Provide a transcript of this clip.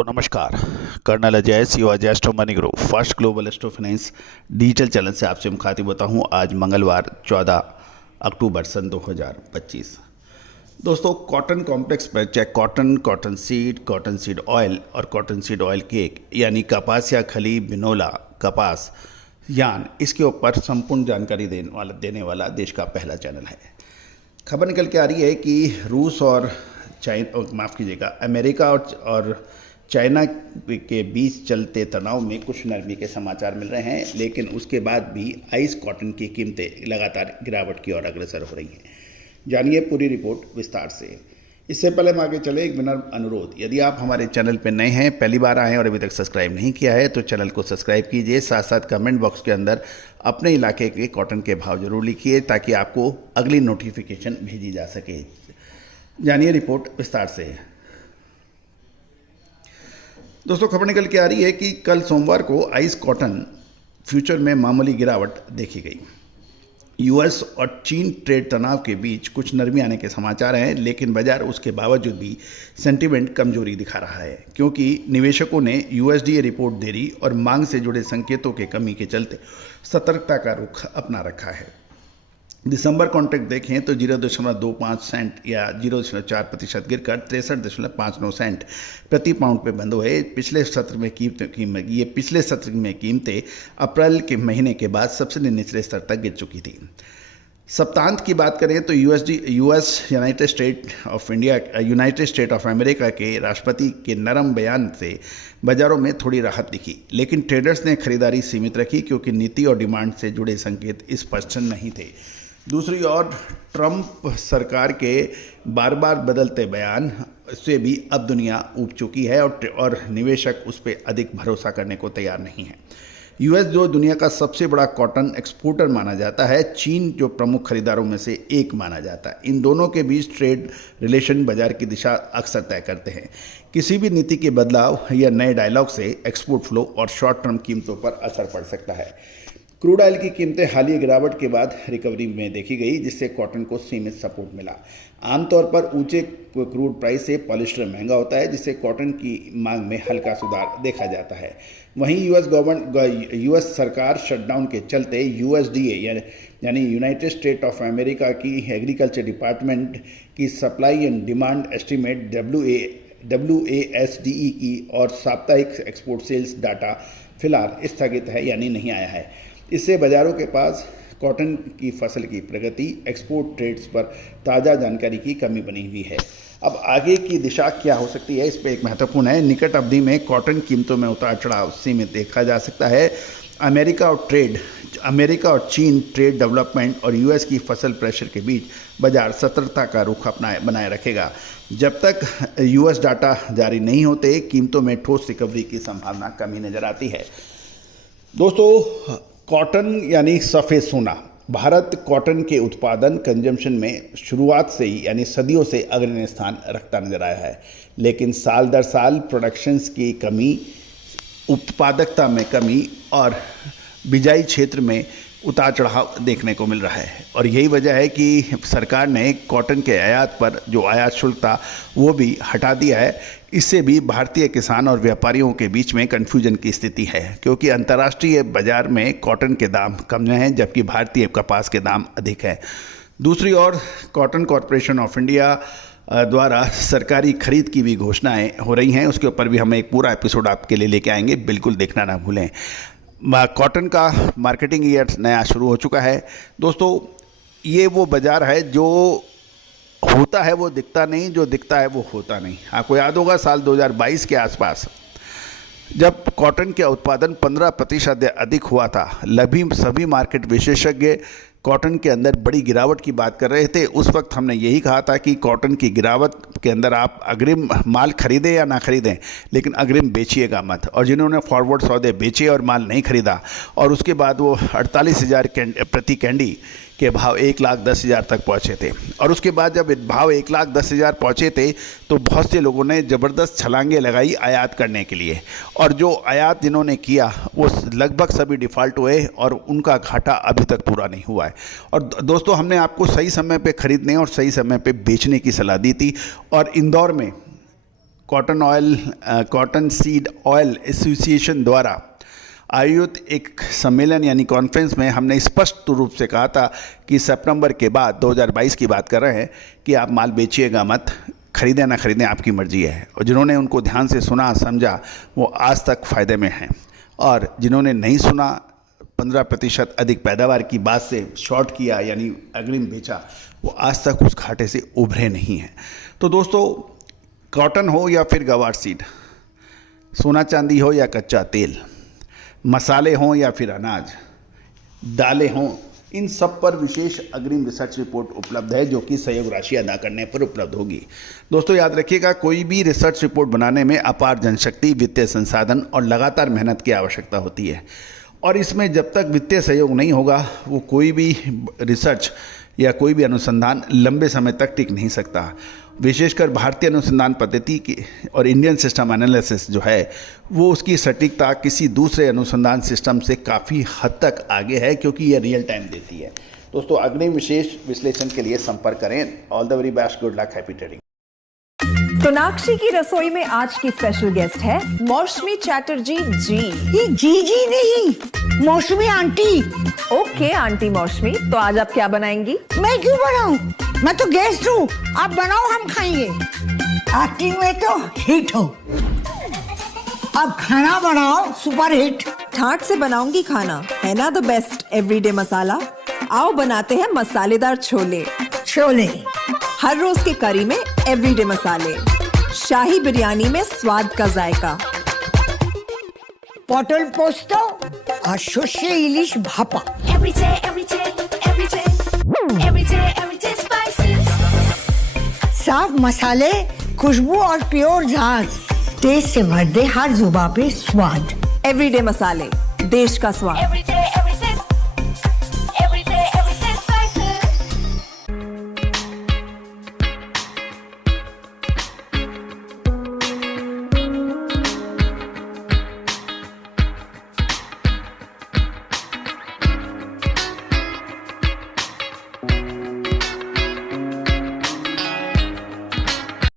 तो नमस्कार, colonel Ajay Shivaji Astro Money Group First Global Astro Finance digital channel से आपसे मुखातिब होता हूं। आज मंगलवार 14 अक्टूबर सन 2025। दोस्तों, कॉटन कॉम्प्लेक्स पर चाहे कॉटन सीड ऑयल और कॉटन सीड ऑयल केक यानी कपास या खली बिनोला कपास यान, इसके ऊपर संपूर्ण जानकारी देने वाला देश का पहला चैनल है। खबर निकल के आ रही है कि रूस और अमेरिका और चाइना के बीच चलते तनाव में कुछ नरमी के समाचार मिल रहे हैं, लेकिन उसके बाद भी आइस कॉटन की कीमतें लगातार गिरावट की ओर अग्रसर हो रही हैं। जानिए पूरी रिपोर्ट विस्तार से। इससे पहले हम आगे चले, एक विनम्र अनुरोध, यदि आप हमारे चैनल पर नए हैं, पहली बार आए हैं और अभी तक सब्सक्राइब नहीं किया है तो चैनल को सब्सक्राइब कीजिए। साथ साथ कमेंट बॉक्स के अंदर अपने इलाके के कॉटन के भाव जरूर लिखिए ताकि आपको अगली नोटिफिकेशन भेजी जा सके। जानिए रिपोर्ट विस्तार से। दोस्तों, खबर निकल के आ रही है कि कल सोमवार को आइस कॉटन फ्यूचर में मामूली गिरावट देखी गई। यूएस और चीन ट्रेड तनाव के बीच कुछ नरमी आने के समाचार हैं, लेकिन बाजार उसके बावजूद भी सेंटीमेंट कमजोरी दिखा रहा है, क्योंकि निवेशकों ने यूएसडीए रिपोर्ट देरी और मांग से जुड़े संकेतों के कमी के चलते सतर्कता का रुख अपना रखा है। दिसंबर कॉन्ट्रैक्ट देखें तो 0.25 सेंट या 0.4% गिरकर 63.59 सेंट प्रति पाउंड पे बंद हुए। पिछले सत्र में कीमतें अप्रैल के महीने के बाद सबसे निचले स्तर तक गिर चुकी थी। सप्तांत की बात करें तो यूनाइटेड स्टेट ऑफ अमेरिका के राष्ट्रपति के नरम बयान से बाजारों में थोड़ी राहत दिखी, लेकिन ट्रेडर्स ने खरीदारी सीमित रखी क्योंकि नीति और डिमांड से जुड़े संकेत स्पष्ट नहीं थे। दूसरी ओर ट्रंप सरकार के बार बार बदलते बयान से भी अब दुनिया ऊब चुकी है और निवेशक उस पर अधिक भरोसा करने को तैयार नहीं है। यूएस जो दुनिया का सबसे बड़ा कॉटन एक्सपोर्टर माना जाता है, चीन जो प्रमुख खरीदारों में से एक माना जाता है, इन दोनों के बीच ट्रेड रिलेशन बाजार की दिशा अक्सर तय करते हैं। किसी भी नीति के बदलाव या नए डायलॉग से एक्सपोर्ट फ्लो और शॉर्ट टर्म कीमतों पर असर पड़ सकता है। क्रूड ऑयल की कीमतें हालिया गिरावट के बाद रिकवरी में देखी गई, जिससे कॉटन को सीमित सपोर्ट मिला। आमतौर पर ऊंचे क्रूड प्राइस से पॉलिस्टर महंगा होता है, जिससे कॉटन की मांग में हल्का सुधार देखा जाता है। वहीं यूएस सरकार शटडाउन के चलते यूएसडीए यानी यूनाइटेड स्टेट ऑफ अमेरिका की एग्रीकल्चर डिपार्टमेंट की supply and demand estimate WASDE की और साप्ताहिक एक्सपोर्ट सेल्स डाटा फिलहाल स्थगित है यानी नहीं आया है। इससे बाजारों के पास कॉटन की फसल की प्रगति, एक्सपोर्ट ट्रेड्स पर ताज़ा जानकारी की कमी बनी हुई है। अब आगे की दिशा क्या हो सकती है, इस पर एक महत्वपूर्ण है। निकट अवधि में कॉटन कीमतों में उतार चढ़ाव सीमित देखा जा सकता है। अमेरिका और चीन ट्रेड डेवलपमेंट और यूएस की फसल प्रेशर के बीच बाजार सतर्कता का रुख बनाए रखेगा। जब तक यूएस डाटा जारी नहीं होते, कीमतों में ठोस रिकवरी की संभावना कमी नजर आती है। दोस्तों, कॉटन यानी सफ़ेद सोना, भारत कॉटन के उत्पादन कंजम्पशन में शुरुआत से ही यानी सदियों से अग्रणी स्थान रखता नजर आया है, लेकिन साल दर साल प्रोडक्शंस की कमी, उत्पादकता में कमी और बिजाई क्षेत्र में उतार चढ़ाव देखने को मिल रहा है। और यही वजह है कि सरकार ने कॉटन के आयात पर जो आयात शुल्क था वो भी हटा दिया है। इससे भी भारतीय किसान और व्यापारियों के बीच में कन्फ्यूजन की स्थिति है, क्योंकि अंतर्राष्ट्रीय बाजार में कॉटन के दाम कम हैं जबकि भारतीय कपास के दाम अधिक हैं। दूसरी ओर कॉटन कॉरपोरेशन ऑफ इंडिया द्वारा सरकारी खरीद की भी घोषणाएं हो रही हैं, उसके ऊपर भी हम एक पूरा एपिसोड आपके लिए लेके आएंगे, बिल्कुल देखना ना भूलें। कॉटन का मार्केटिंग ईयर नया शुरू हो चुका है। दोस्तों, ये वो बाज़ार है जो होता है वो दिखता नहीं, जो दिखता है वो होता नहीं। आपको याद होगा साल 2022 के आसपास जब कॉटन का उत्पादन 15% अधिक हुआ था, सभी मार्केट विशेषज्ञ कॉटन के अंदर बड़ी गिरावट की बात कर रहे थे। उस वक्त हमने यही कहा था कि कॉटन की गिरावट के अंदर आप अग्रिम माल खरीदें या ना खरीदें, लेकिन अग्रिम बेचिएगा मत। और जिन्होंने फॉरवर्ड सौदे बेचे और माल नहीं खरीदा और उसके बाद वो 48,000 प्रति कैंडी के भाव 1,10,000 तक पहुँचे थे, और उसके बाद जब भाव 1,10,000 पहुँचे थे तो बहुत से लोगों ने ज़बरदस्त छलांगे लगाई आयात करने के लिए, और जो आयात जिन्होंने किया वो लगभग सभी डिफ़ॉल्ट हुए और उनका घाटा अभी तक पूरा नहीं हुआ है। और दोस्तों, हमने आपको सही समय पे खरीदने और सही समय पे बेचने की सलाह दी थी, और इंदौर में कॉटन सीड ऑयल एसोसिएशन द्वारा आयोजित एक सम्मेलन यानी कॉन्फ्रेंस में हमने स्पष्ट रूप से कहा था कि सितंबर के बाद 2022 की बात कर रहे हैं कि आप माल बेचिएगा मत, खरीदें ना खरीदें आपकी मर्जी है। और जिन्होंने उनको ध्यान से सुना समझा वो आज तक फ़ायदे में हैं, और जिन्होंने नहीं सुना 15% अधिक पैदावार की बात से शॉर्ट किया यानी अग्रिम बेचा, वो आज तक उस घाटे से उभरे नहीं हैं। तो दोस्तों, कॉटन हो या फिर गवार सीड, सोना चांदी हो या कच्चा तेल, मसाले हों या फिर अनाज, दालें हों, इन सब पर विशेष अग्रिम रिसर्च रिपोर्ट उपलब्ध है जो कि सहयोग राशि अदा करने पर उपलब्ध होगी। दोस्तों याद रखिएगा, कोई भी रिसर्च रिपोर्ट बनाने में अपार जनशक्ति, वित्तीय संसाधन और लगातार मेहनत की आवश्यकता होती है, और इसमें जब तक वित्तीय सहयोग नहीं होगा वो कोई भी रिसर्च या कोई भी अनुसंधान लंबे समय तक टिक नहीं सकता। विशेषकर भारतीय अनुसंधान पद्धति की और इंडियन सिस्टम एनालिसिस जो है वो उसकी सटीकता किसी दूसरे अनुसंधान सिस्टम से काफ़ी हद तक आगे है, क्योंकि ये रियल टाइम देती है। दोस्तों अग्रिम विशेष विश्लेषण के लिए संपर्क करें। All the very best, good luck, happy trading. Sonakshi की रसोई में आज की स्पेशल गेस्ट है मौसमी चैटर्जी जी। ये जी नहीं, मौसमी आंटी। ओके आंटी मौसमी, तो आज आप क्या बनाएंगी? मैं क्यों बनाऊं? मैं तो गेस्ट हूँ, आप बनाओ, हम खाएंगे। एक्टिंग में तो हिट हो, अब खाना बनाओ सुपर हिट। ठाट से बनाऊंगी खाना, है ना द बेस्ट एवरीडे मसाला। आओ बनाते हैं मसालेदार छोले। छोले हर रोज के करी में एवरीडे मसाले, शाही बिरयानी में स्वाद का जायका। पटल पोस्तो और शुष्य इलिश भापा। साफ मसाले, खुशबू और प्योर झाग, टेस्ट से भर दे हर जुबान पे स्वाद। एवरीडे मसाले, देश का स्वाद।